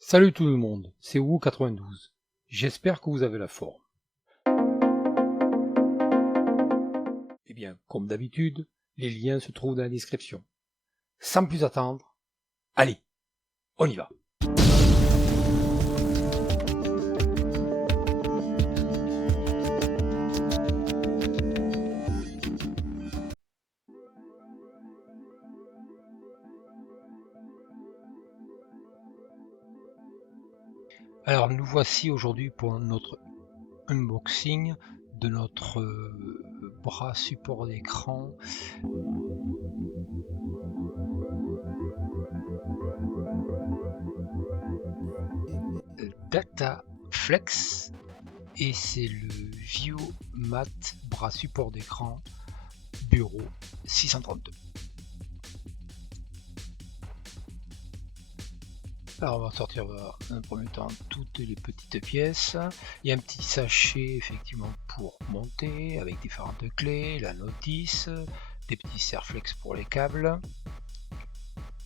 Salut tout le monde, c'est Wu92. J'espère que vous avez la forme. Eh bien, comme d'habitude, les liens se trouvent dans la description. Sans plus attendre, allez, on y va. Alors nous voici aujourd'hui pour notre unboxing de notre bras support d'écran Dataflex, et c'est le Viomat bras support d'écran Bureau 632. Alors on va sortir dans un premier temps toutes les petites pièces. Il y a un petit sachet effectivement pour monter avec différentes clés, la notice, des petits serre-flex pour les câbles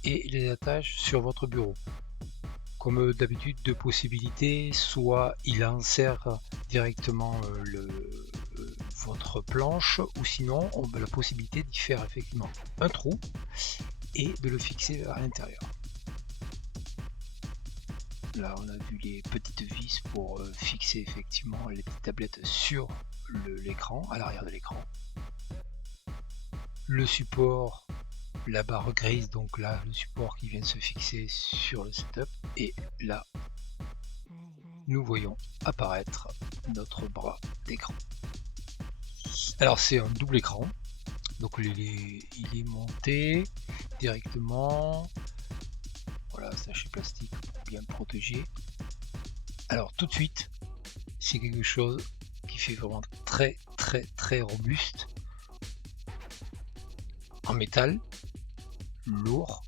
et les attaches sur votre bureau. Comme d'habitude, deux possibilités, soit il insère directement votre planche, ou sinon on a la possibilité d'y faire effectivement un trou et de le fixer à l'intérieur. Là on a vu les petites vis pour fixer effectivement les petites tablettes sur l'écran, à l'arrière de l'écran. Le support, la barre grise, donc là le support qui vient se fixer sur le setup, et là nous voyons apparaître notre bras d'écran. Alors c'est un double écran, donc il est monté directement. Voilà, sachet plastique pour bien protéger. Alors tout de suite, c'est quelque chose qui fait vraiment très robuste, en métal, lourd,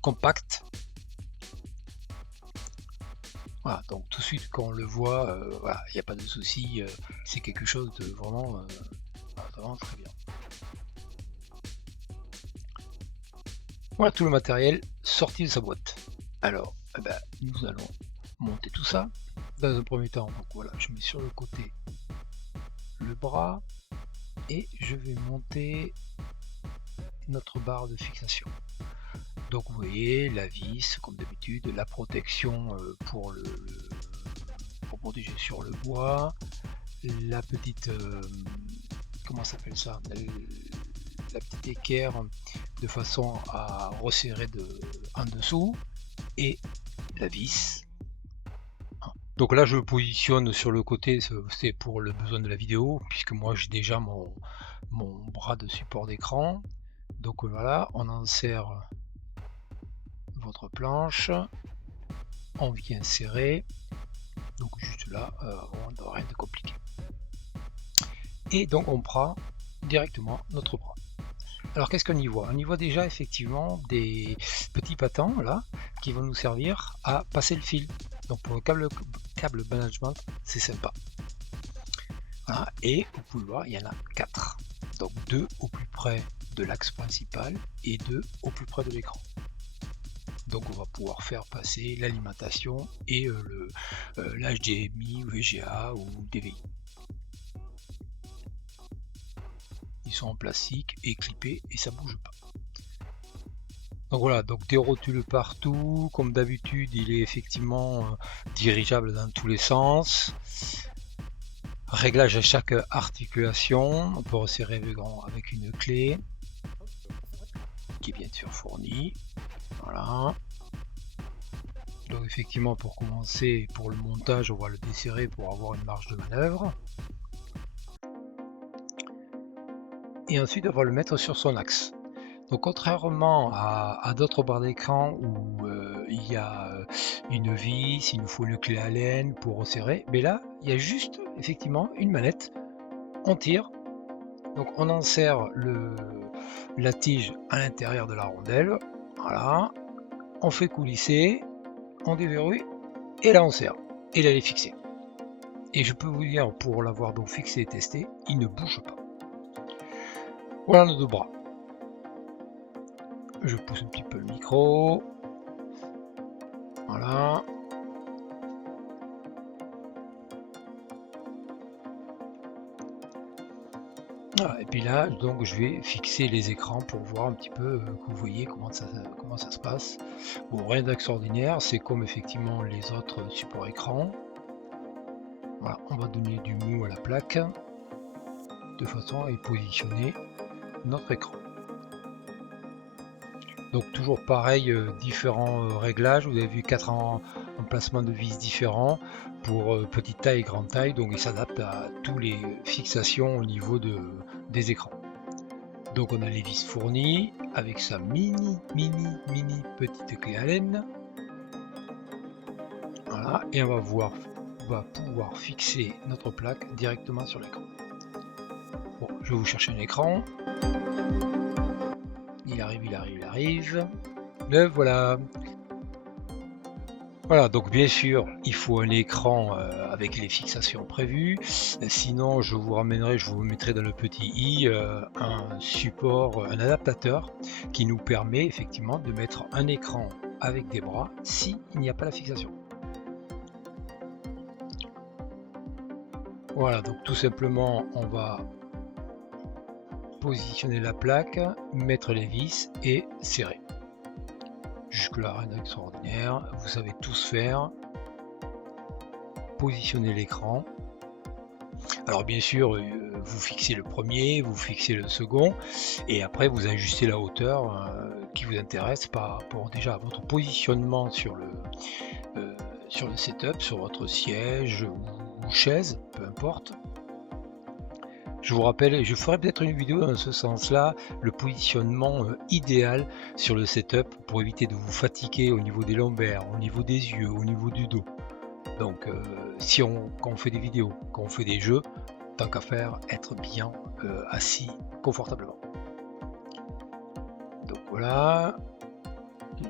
compact. Voilà, donc tout de suite quand on le voit, voilà, il n'y a pas de souci, c'est quelque chose de vraiment très bien. Voilà tout le matériel sorti de sa boîte. Alors, nous allons monter tout ça. Dans un premier temps, donc voilà, je mets sur le côté le bras et je vais monter notre barre de fixation. Donc vous voyez la vis comme d'habitude, la protection pour protéger sur le bois, la petite comment s'appelle ça, la petite équerre de façon à resserrer en dessous, et la vis. Donc là je le positionne sur le côté, c'est pour le besoin de la vidéo, puisque moi j'ai déjà mon bras de support d'écran. Donc voilà, on insère votre planche, on vient serrer, donc juste là, rien de compliqué. Et donc on prend directement notre bras. Alors qu'est-ce qu'on y voit? On y voit déjà effectivement des petits patins là qui vont nous servir à passer le fil. Donc pour le câble management, c'est sympa. Voilà. Et vous pouvez voir, il y en a 4. Donc 2 au plus près de l'axe principal et 2 au plus près de l'écran. Donc on va pouvoir faire passer l'alimentation et l'HDMI, VGA ou DVI. Ils sont en plastique et clippés et ça bouge pas. Donc voilà, donc des rotules partout, comme d'habitude il est effectivement dirigeable dans tous les sens. Réglage à chaque articulation, on peut resserrer avec une clé qui est bien sûr fournie. Voilà. Donc effectivement pour commencer, pour le montage, on va le desserrer pour avoir une marge de manœuvre. Et ensuite on va le mettre sur son axe. Donc contrairement à d'autres barres d'écran où il y a une vis, il nous faut une clé Allen pour resserrer, mais là il y a juste effectivement une manette, on tire, donc on insère la tige à l'intérieur de la rondelle, voilà, on fait coulisser, on déverrouille et là on serre, et là elle est fixée. Et je peux vous dire, pour l'avoir donc fixé et testé, il ne bouge pas. Voilà nos deux bras. Je pousse un petit peu le micro. Voilà. Voilà, et puis là, donc je vais fixer les écrans pour voir un petit peu que vous voyez comment ça se passe. Bon, rien d'extraordinaire, c'est comme effectivement les autres supports écran. Voilà, on va donner du mou à la plaque de façon à y positionner notre écran. Donc toujours pareil, différents réglages. Vous avez vu 4 emplacements de vis différents pour petite taille et grande taille, donc il s'adapte à toutes les fixations au niveau des écrans. Donc on a les vis fournies avec sa mini petite clé Allen. Voilà, et on va pouvoir fixer notre plaque directement sur l'écran. Bon, je vais vous chercher un écran. Il arrive. Le voilà. Voilà, donc bien sûr, il faut un écran avec les fixations prévues. Sinon, je vous mettrai dans le petit i un support, un adaptateur qui nous permet effectivement de mettre un écran avec des bras s'il n'y a pas la fixation. Voilà, donc tout simplement, on va positionner la plaque, mettre les vis et serrer. Jusque là, rien d'extraordinaire, vous savez tous faire. Positionner l'écran. Alors bien sûr, vous fixez le premier, vous fixez le second, et après vous ajustez la hauteur qui vous intéresse par rapport déjà à votre positionnement sur le setup, sur votre siège ou chaise, peu importe. Je vous rappelle, je ferai peut-être une vidéo dans ce sens-là, le positionnement idéal sur le setup pour éviter de vous fatiguer au niveau des lombaires, au niveau des yeux, au niveau du dos. Donc quand on fait des vidéos, quand on fait des jeux, tant qu'à faire, être bien assis confortablement. Donc voilà,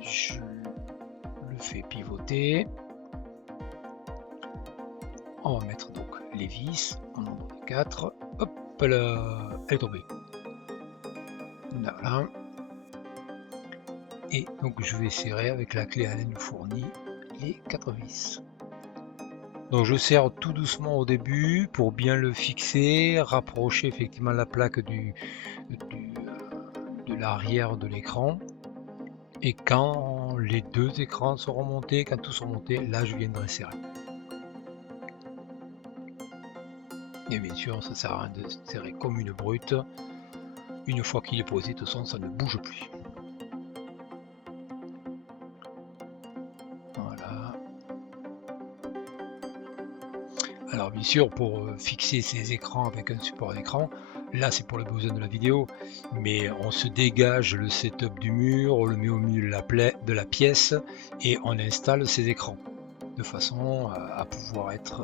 je le fais pivoter. On va mettre donc les vis en nombre de 4. Hop là, elle est tombée. Voilà. Et donc je vais serrer avec la clé Allen fournie les 4 vis. Donc je serre tout doucement au début pour bien le fixer, rapprocher effectivement la plaque de l'arrière de l'écran. Et quand les deux écrans seront montés, quand tous seront montés, là je viendrai serrer. Et bien sûr, ça sert à rien de serrer comme une brute. Une fois qu'il est posé, de toute façon, ça ne bouge plus. Voilà. Alors bien sûr, pour fixer ces écrans avec un support d'écran, là c'est pour le besoin de la vidéo, mais on se dégage le setup du mur, on le met au milieu de la pièce et on installe ces écrans de façon à pouvoir être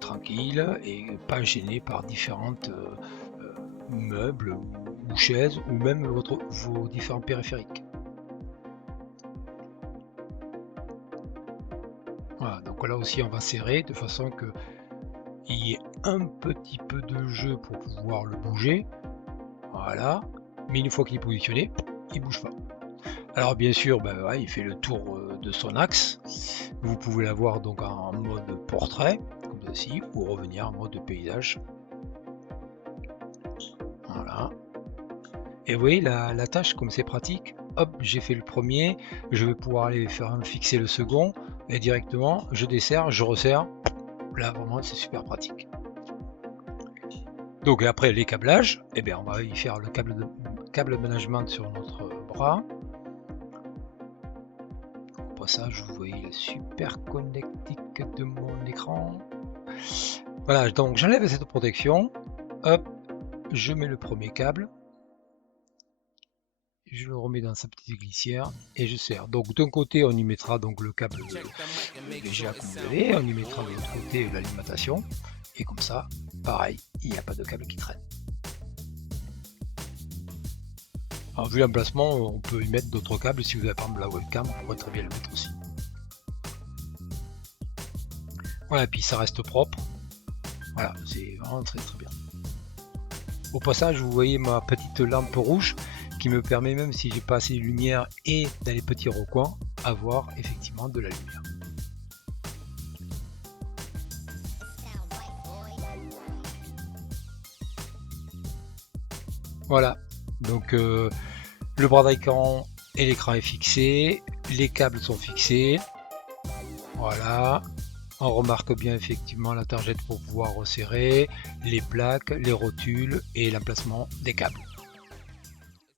tranquille et pas gêné par différentes meubles ou chaises ou même vos différents périphériques. Voilà, donc là aussi on va serrer de façon que il y ait un petit peu de jeu pour pouvoir le bouger. Voilà, mais une fois qu'il est positionné, il bouge pas. Alors bien sûr, ouais, il fait le tour de son axe. Vous pouvez l'avoir donc en mode portrait, comme ceci, ou revenir en mode paysage. Voilà. Et vous voyez la tâche, comme c'est pratique. Hop, j'ai fait le premier, je vais pouvoir aller fixer le second, et directement, je desserre, je resserre. Là, vraiment, c'est super pratique. Donc après les câblages, eh bien, on va y faire le câble management sur notre bras. Au passage, vous voyez la super connectique de mon écran. Voilà, donc j'enlève cette protection. Hop, je mets le premier câble. Je le remets dans sa petite glissière et je serre. Donc d'un côté, on y mettra donc le câble VGA comme vous avez, on y mettra de l'autre côté l'alimentation. Et comme ça, pareil, il n'y a pas de câble qui traîne. Alors vu l'emplacement, on peut y mettre d'autres câbles. Si vous avez par exemple la webcam, on pourrait très bien le mettre aussi. Voilà, et puis ça reste propre. Voilà, c'est vraiment très bien. Au passage, vous voyez ma petite lampe rouge qui me permet, même si j'ai pas assez de lumière et dans les petits recoins, avoir effectivement de la lumière. Voilà, donc le bras d'écran et l'écran est fixé, les câbles sont fixés, voilà. On remarque bien effectivement la targette pour pouvoir resserrer, les plaques, les rotules et l'emplacement des câbles.